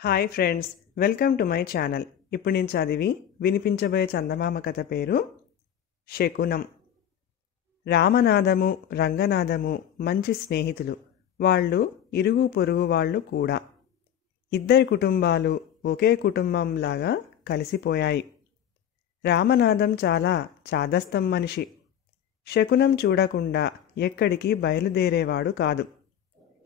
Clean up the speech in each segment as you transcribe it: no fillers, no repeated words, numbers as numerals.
Hi friends, welcome to my channel. ఇప్పుడు నేను చదివి వినిపించబోయే చందమామ కథ పేరు శకునం. రామనాథము రంగనాథము మంచి స్నేహితులు. వాళ్ళు ఇరుగు పొరుగు వాళ్ళు కూడా. ఇద్దరి కుటుంబాలు ఒకే కుటుంబంలాగా కలిసిపోయాయి. రామనాథం చాలా చాదస్తం మనిషి. శకునం చూడకుండా ఎక్కడికి బయలుదేరేవాడు కాదు.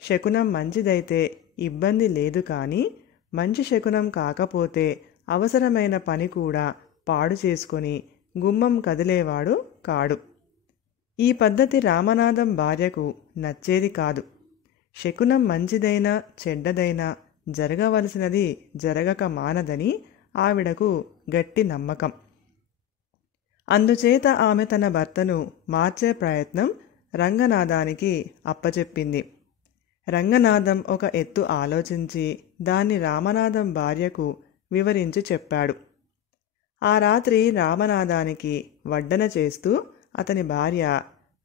శకునం మంచిదైతే ఇబ్బంది లేదు, కానీ మంచి శకునం కాకపోతే అవసరమైన పని కూడా పాడు చేసుకొని గుమ్మం కదిలేవాడు కాడు. ఈ పద్ధతి రామనాథం భార్యకు నచ్చేది కాదు. శకునం మంచిదైనా చెడ్డదైనా జరగవలసినది జరగక మానదని ఆవిడకు గట్టి నమ్మకం. అందుచేత ఆమె తన భర్తను మార్చే ప్రయత్నం రంగనాథానికి అప్పచెప్పింది. రంగనాథం ఒక ఎత్తు ఆలోచించి దాన్ని రామనాథం భార్యకు వివరించి చెప్పాడు. ఆ రాత్రి రామనాథానికి వడ్డన చేస్తూ అతని భార్య,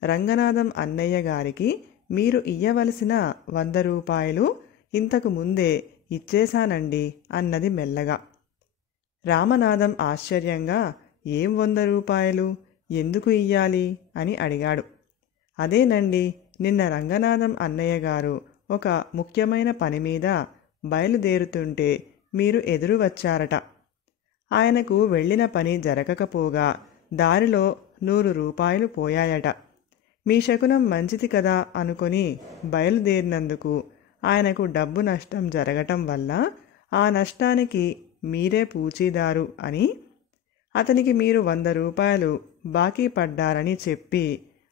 రంగనాథం అన్నయ్య గారికి మీరు ఇయ్యవలసిన 100 రూపాయలు ఇంతకు ముందే ఇచ్చేశానండి అన్నది మెల్లగా. రామనాథం ఆశ్చర్యంగా, ఏం 100 రూపాయలు, ఎందుకు ఇయ్యాలి అని అడిగాడు. అదేనండి, నిన్న రంగనాథం అన్నయ్య గారు ఒక ముఖ్యమైన పని మీద బయలుదేరుతుంటే మీరు ఎదురు వచ్చారట. ఆయనకు వెళ్ళిన పని జరగకపోగా దారిలో 100 రూపాయలు పోయాయట. మీ శకునం మంచిది కదా అనుకొని బయలుదేరినందుకు ఆయనకు డబ్బు నష్టం జరగటం వల్ల ఆ నష్టానికి మీరే పూచీదారు అని, అతనికి మీరు 100 రూపాయలు బాకీ పడ్డారని చెప్పి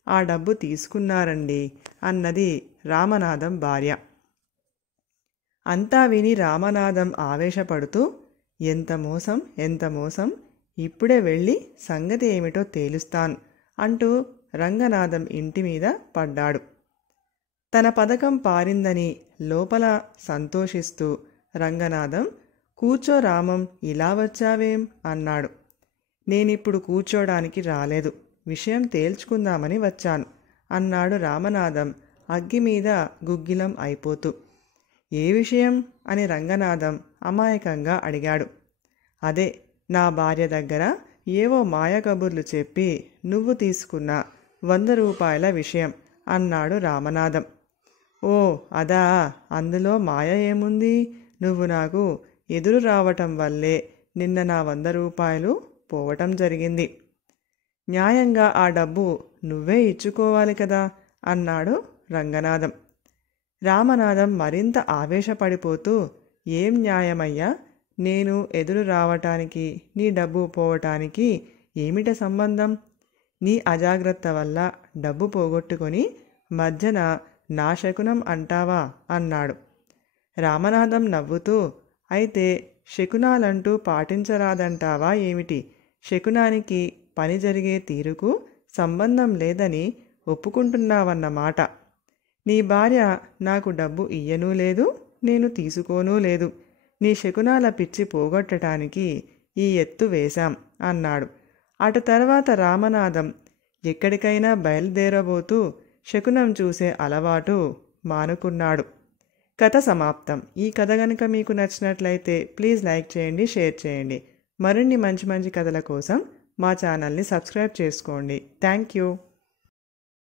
ఆ డబ్బు తీసుకున్నారండి అన్నది రామనాథం భార్య. అంతా విని రామనాథం ఆవేశపడుతూ, ఎంత మోసం, ఎంత మోసం, ఇప్పుడే వెళ్ళి సంగతి ఏమిటో తేలుస్తాను అంటూ రంగనాథం ఇంటి మీద పడ్డాడు. తన పథకం పారిందని లోపల సంతోషిస్తూ రంగనాథం, కూర్చో రామం, ఇలా వచ్చావేం అన్నాడు. నేనిప్పుడు కూర్చోడానికి రాలేదు, విషయం తేల్చుకుందామని వచ్చాను అన్నాడు రామనాథం అగ్గి మీద గుగ్గిలం అయిపోతూ. ఏ విషయం అని రంగనాథం అమాయకంగా అడిగాడు. అదే, నా భార్య దగ్గర ఏవో మాయ కబుర్లు చెప్పి నువ్వు తీసుకున్న 100 రూపాయల విషయం అన్నాడు రామనాథం. ఓ అదా, అందులో మాయ ఏముంది, నువ్వు నాకు ఎదురు రావటం వల్లే నిన్న నా 100 రూపాయలు పోవటం జరిగింది. న్యాయంగా ఆ డబ్బు నువ్వే ఇచ్చుకోవాలి కదా అన్నాడు రంగనాథం. రామనాథం మరింత ఆవేశపడిపోతూ, ఏం న్యాయమయ్యా, నేను ఎదురు రావటానికి నీ డబ్బు పోవటానికి ఏమిట సంబంధం? నీ అజాగ్రత్త వల్ల డబ్బు పోగొట్టుకొని మధ్యన నా శకునం అంటావా అన్నాడు. రామనాథం నవ్వుతూ, అయితే శకునాలంటూ పాటించరాదంటావా ఏమిటి? శకునానికి పని జరిగే తీరుకు సంబంధం లేదని ఒప్పుకుంటున్నావన్నమాట. నీ భార్య నాకు డబ్బు ఇయ్యనూ లేదు, నేను తీసుకోనూ లేదు. నీ శకునాల పిచ్చి పోగొట్టడానికి ఈ ఎత్తు వేశాం అన్నాడు. అటు తర్వాత రామనాథం ఎక్కడికైనా బయలుదేరబోతూ శకునం చూసే అలవాటు మానుకున్నాడు. కథ సమాప్తం. ఈ కథ గనుక మీకు నచ్చినట్లయితే ప్లీజ్ లైక్ చేయండి, షేర్ చేయండి. మరిన్ని మంచి మంచి కథల కోసం మా ఛానల్ని సబ్స్క్రైబ్ చేసుకోండి. Thank you.